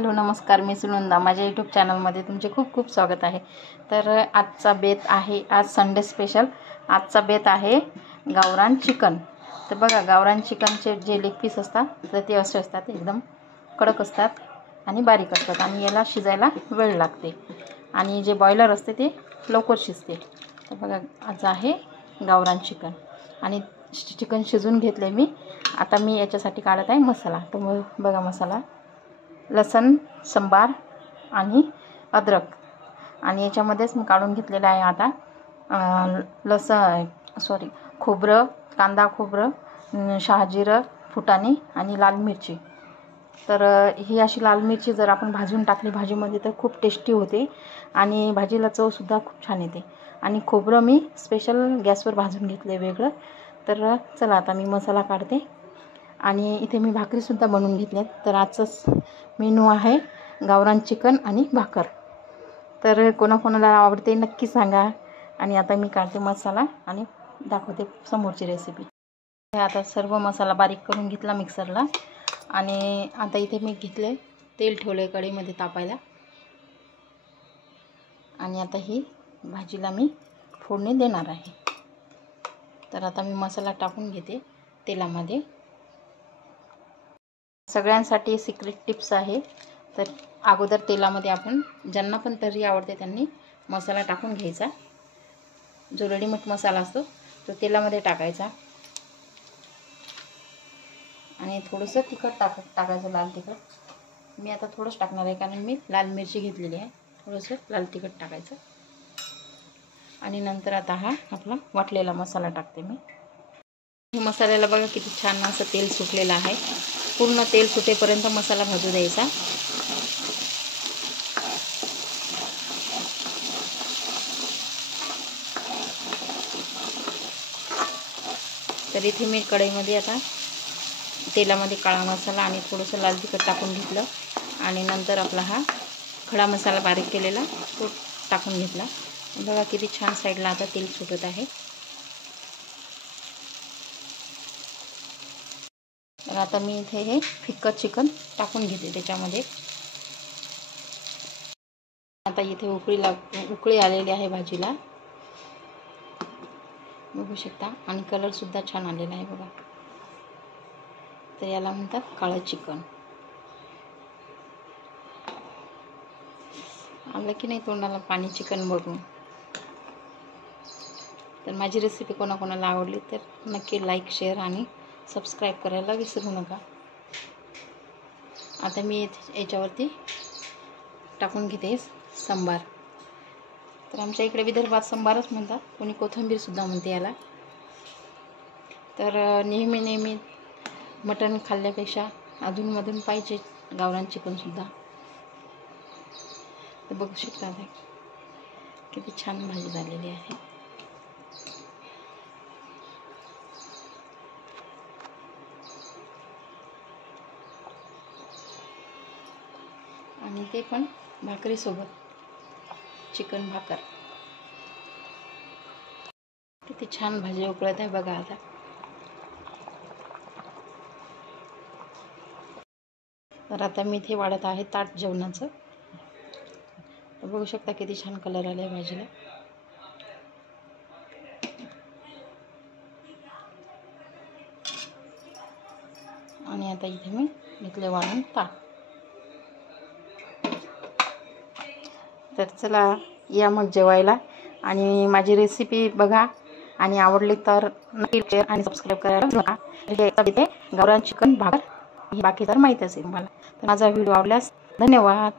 Hello नमस्कार, मी सुनंदा. माझ्या YouTube चॅनलमध्ये तुमचे खूप खूप स्वागत आहे. तर आजचा बेत आहे, आज संडे स्पेशल. आजचा बेत आहे गावरान चिकन. तर बघा, गावरान चिकनचे जे लेग पीस असतात तर ते असे असतात, एकदम कडक असतात आणि बारीक असतात आणि याला शिजायला वेळ लागते. आणि जे बॉयलर असते ते लवकर शिजते. तर बघा, आज आहे गावरान चिकन आणि चिकन शिजून घेतले मी. आता मी याच्यासाठी काढत आहे मसाला. तर बघा, मसाला लसण, संबार आणि अद्रक, आणि याच्यामध्येच मी काढून घेतलेलं आहे आता खोबरं, कांदा, खोबरं, शहाजिरं, फुटाणे आणि लाल मिरची. तर ही अशी लाल मिरची जर आपण भाजून टाकली भाजीमध्ये तर खूप टेस्टी होते आणि भाजीला चवसुद्धा खूप छान येते. आणि खोबरं मी स्पेशल गॅसवर भाजून घेतले वेगळं. तर चला, आता मी मसाला काढते. आणि इथे मी भाकरीसुद्धा बनवून घेतल्यात. तर आजचं मेनू आहे गावरान चिकन आणि भाकर. तर कोणाकोणाला आवडते नक्की सांगा. आणि आता मी काढते मसाला आणि दाखवते समोरची रेसिपी. आता सर्व मसाला बारीक करून घेतला मिक्सरला. आणि आता इथे मी घेतले तेल, ठेवले कढईमध्ये तापायला. आणि आता ही भाजीला मी फोडणी देणार आहे. तर आता मी मसाला टाकून घेते तेलामध्ये. सगळ्यांसाठी सिक्रेट टिप्स आहे. तर अगोदर तेलामध्ये आपण, ज्यांना पण तर्री आवडते त्यांनी मसाला टाकून घ्यायचा. जो रेडीमेड मसाला असतो तो तेलामध्ये टाकायचा. आणि थोडंसं तिखट टाकायचं, लाल तिखट. मी आता थोडंच टाकणार आहे कारण मी लाल मिरची घेतलेली आहे. थोडंसं लाल तिखट टाकायचं. आणि नंतर आता हा आपला वाटलेला मसाला टाकते मी. हे मसाल्याला बघा किती छान असं तेल सुटलेलं आहे. पूर्ण तेल सुटेपर्यंत मसाला भाजू द्यायचा. तर इथे मी कढईमध्ये आता तेलामध्ये काळा मसाला आणि थोडंसं लाल तिखट टाकून घेतलं. आणि नंतर आपला हा खडा मसाला बारीक केलेला तो टाकून घेतला. बघा किती छान साईडला आता तेल सुटत आहे. तर आता मी इथे हे फिक्कं चिकन टाकून घेते त्याच्यामध्ये. आता इथे उकळी आलेली आहे भाजीला, बघू शकता. आणि कलरसुद्धा छान आलेला आहे बघा. तर याला म्हणतात काळं चिकन. आलं की नाही तोंडाला पाणी चिकन बघून. तर माझी रेसिपी कोणाकोणाला आवडली तर नक्की लाईक, शेअर आणि सबस्क्राईब करायला विसरू नका. आता मी याच्यावरती टाकून घेते संबार. तर आमच्या इकडे विदर्भात संबारच म्हणतात, कोणी कोथिंबीरसुद्धा म्हणते याला. तर नेहमी मटण खाल्ल्यापेक्षा अधूनमधून पाहिजे गावरान चिकनसुद्धा. तर बघू शकता आता किती छान भाजी झालेली आहे. आणि ते पण भाकरीसोबत, चिकन भाकर. किती छान भाजी उकळत आहे बघा आता. तर आता मी इथे वाढत आहे ताट जेवणाचं. तर बघू शकता किती छान कलर आला आहे भाजीला. आणि आता इथे मी घेतले वाढून ताट. तर चला या मग जेवायला. आणि माझी रेसिपी बघा आणि आवडली तर नक्की शेअर आणि सबस्क्राईब करायला विसरू नका. इथे गावरान चिकन भाकर, बाकी तर माहीत असेल तुम्हाला. तर माझा व्हिडिओ आवडल्यास धन्यवाद.